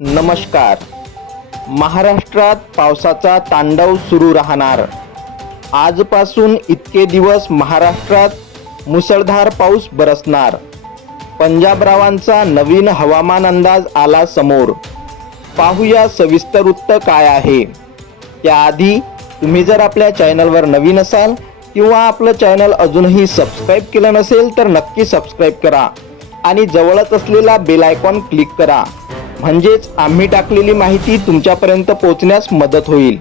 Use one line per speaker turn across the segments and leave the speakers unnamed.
नमस्कार. महाराष्ट्रात पावसाचा तांडव सुरू राहणार. आजपासून इतके दिवस महाराष्ट्रात मुसळधार पाऊस बरसणार. पंजाबरावांचा नवीन हवामान अंदाज आला समोर. पाहूया सविस्तर वृत्त काय आहे. त्याआधी तुम्ही जर आपल्या चॅनलवर नवीन असाल किंवा आपलं चॅनल अजूनही सबस्क्राईब केलं नसेल तर नक्की सबस्क्राईब करा. आणि जवळच असलेला बेल आयकॉन क्लिक करा. म्हणजेच आम्ही टाकलेली माहिती तुमच्यापर्यंत पोहोचण्यास मदत होईल.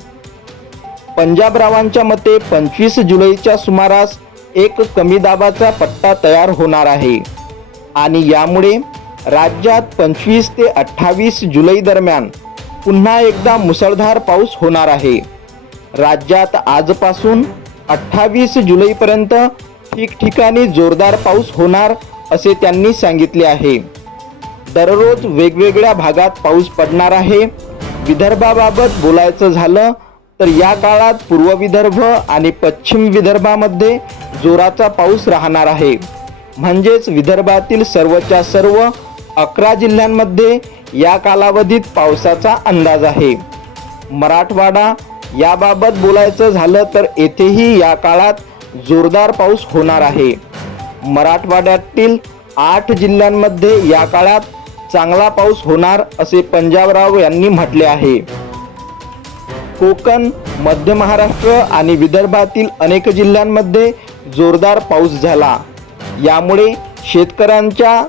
पंजाबरावांच्या मते पंचवीस जुलैच्या सुमारास एक कमी दाबाचा पट्टा तयार होणार आहे. आणि यामुळे राज्यात पंचवीस ते अठ्ठावीस जुलै दरम्यान पुन्हा एकदा मुसळधार पाऊस होणार आहे. राज्यात आजपासून अठ्ठावीस जुलैपर्यंत ठिकठिकाणी जोरदार पाऊस होणार असे त्यांनी सांगितले आहे. दररोज वेगवेगळ्या भागात पाऊस पडणार आहे. विदर्भाबाबत बोलायचं झालं तर या काळात पूर्व विदर्भ आणि पश्चिम विदर्भामध्ये जोराचा पाऊस राहणार आहे. म्हणजेच विदर्भातील सर्वच्या सर्व अकरा जिल्ह्यांमध्ये या कालावधीत पावसाचा अंदाज आहे. मराठवाडा याबाबत बोलायचं झालं तर येथेही या काळात जोरदार पाऊस होणार आहे. मराठवाड्यातील आठ जिल्ह्यांमध्ये या काळात चांगला पाऊस होणार असे पंजाबराव यांनी म्हटले आहे. कोकण मध्य महाराष्ट्र आणि विदर्भातील अनेक जिल्ह्यांमध्ये जोरदार पाऊस झाला. यामुळे शेतकऱ्यांच्या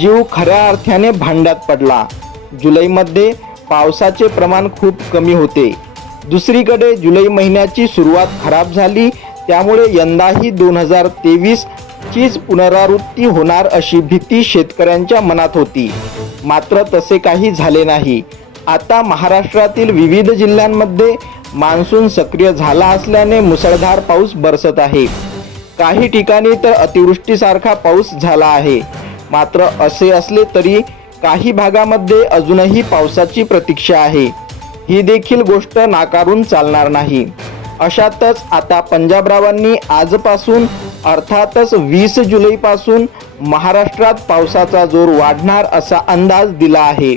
जीव खऱ्या अर्थाने भांड्यात पडला. जुलैमध्ये पावसाचे प्रमाण खूप कमी होते. दुसरीकडे जुलै महिन्याची सुरुवात खराब झाली. त्यामुळे यंदाही दोन हजार तेवीस याचीच पुनरावृत्ती होणार अशी भीती शेतकऱ्यांच्या मनात होती. मात्र तसे काही झाले नाही. आता महाराष्ट्रातील विविध जिल्ह्यांमध्ये मान्सून सक्रिय झाला असल्याने मुसळधार पाऊस बरसत आहे. काही ठिकाणी तर अतिवृष्टीसारखा पाऊस झाला आहे. मात्र असे असले तरी काही भागामध्ये अजूनही पावसाची प्रतीक्षा आहे. ही देखील गोष्ट नाकारून चालणार नाही. अशातच आता पंजाबरावांनी आजपासून अर्थातच वीस जुलैपासून महाराष्ट्रात पावसाचा जोर वाढणार असा अंदाज दिला आहे.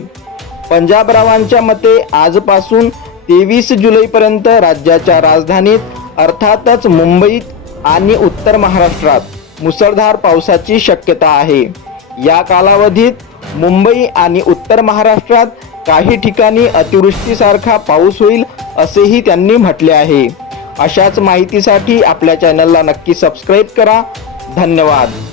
पंजाबरावांच्या मते आजपासून तेवीस जुलैपर्यंत राज्याच्या राजधानीत अर्थातच मुंबईत आणि उत्तर महाराष्ट्रात मुसळधार पावसाची शक्यता आहे. या कालावधीत मुंबई आणि उत्तर महाराष्ट्रात काही ठिकाणी अतिवृष्टीसारखा पाऊस होईल असेही त्यांनी म्हटले आहे. अशाच माहितीसाठी आपल्या चॅनलला नक्की सबस्क्राईब करा. धन्यवाद.